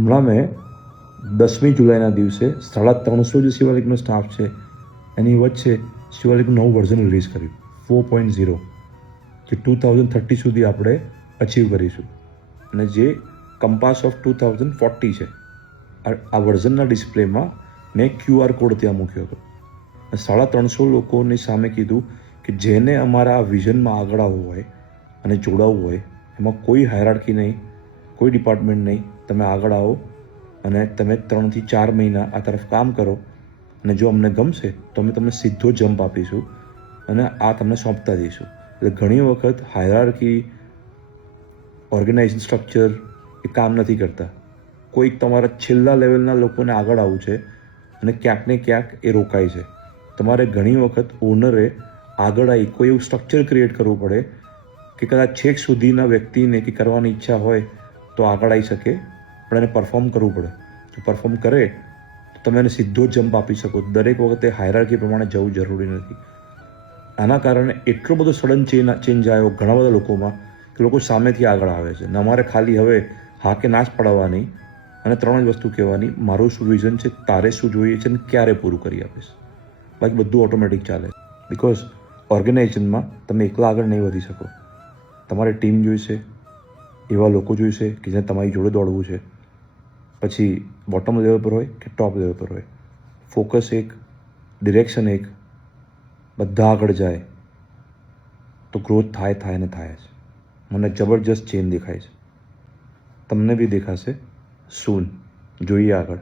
હમણાં મેં 10મી જુલાઈના દિવસે 350 જે શિવાલિકનો સ્ટાફ છે એની વચ્ચે શિવાલિકનું નવું વર્ઝન રિલીઝ કર્યું 4.0 જે 2030 સુધી આપણે અચીવ કરીશું અને જે કંપાસ ઓફ 2040 છે. આ વર્ઝનના ડિસ્પ્લેમાં મેં QR કોડ ત્યાં મૂક્યો હતો. 350 લોકોની સામે કીધું કે જેને અમારા આ વિઝનમાં આગળ આવવું હોય અને જોડાવવું હોય, એમાં કોઈ હાયરાર્કી નહીં, કોઈ ડિપાર્ટમેન્ટ નહીં, તમે આગળ આવો અને તમે 3 થી 4 મહિના આ તરફ કામ કરો અને જો અમને ગમશે તો અમે તમને સીધો જમ્પ આપીશું અને આ તમને સોંપતા જઈશું. એટલે ઘણી વખત હાયરાર્કી, ઓર્ગેનાઇઝેશન સ્ટ્રક્ચર એ કામ નથી કરતા. કોઈક તમારા છેલ્લા લેવલના લોકોને આગળ આવવું છે અને ક્યાંક ને ક્યાંક એ રોકાય છે. તમારે ઘણી વખત ઓનરે આગળ આવી કોઈ એવું સ્ટ્રક્ચર ક્રિએટ કરવું પડે કે કદાચ છેક સુધીના વ્યક્તિને કે કરવાની ઈચ્છા હોય તો આગળ આવી શકે, પણ એને પરફોર્મ કરવું પડે. જો પરફોર્મ કરે તો તમે એને સીધો જમ્પ આપી શકો. દરેક વખતે હાયરાર્કી પ્રમાણે જવું જરૂરી નથી. આના કારણે એટલો બધો સડન ચેન્જ આવ્યો ઘણા બધા લોકોમાં કે લોકો સામેથી આગળ આવે છે. ને અમારે ખાલી હવે હા કે ના જ પડાવવાની અને 3 જ વસ્તુ કહેવાની, મારું શું વિઝન છે, તારે શું જોઈએ છે અને ક્યારે પૂરું કરી આપીશ. બાકી બધું ઓટોમેટિક ચાલે. બિકોઝ ઓર્ગેનાઇઝેશનમાં તમે એકલા આગળ નહીં વધી શકો. તમારે ટીમ જોઈશે, એવા લોકો જોઈશે કે જેને તમારી જોડે દોડવું છે. પછી બોટમ લેવલ પર હોય કે ટોપ લેવલ પર હોય, ફોકસ એક, ડિરેક્શન એક, બધા આગળ જાય તો ગ્રોથ થાય ને થાય જ. મને જબરજસ્ત ચેન્જ દેખાય છે. તમને બી દેખાશે સૂન. જોઈએ આગળ.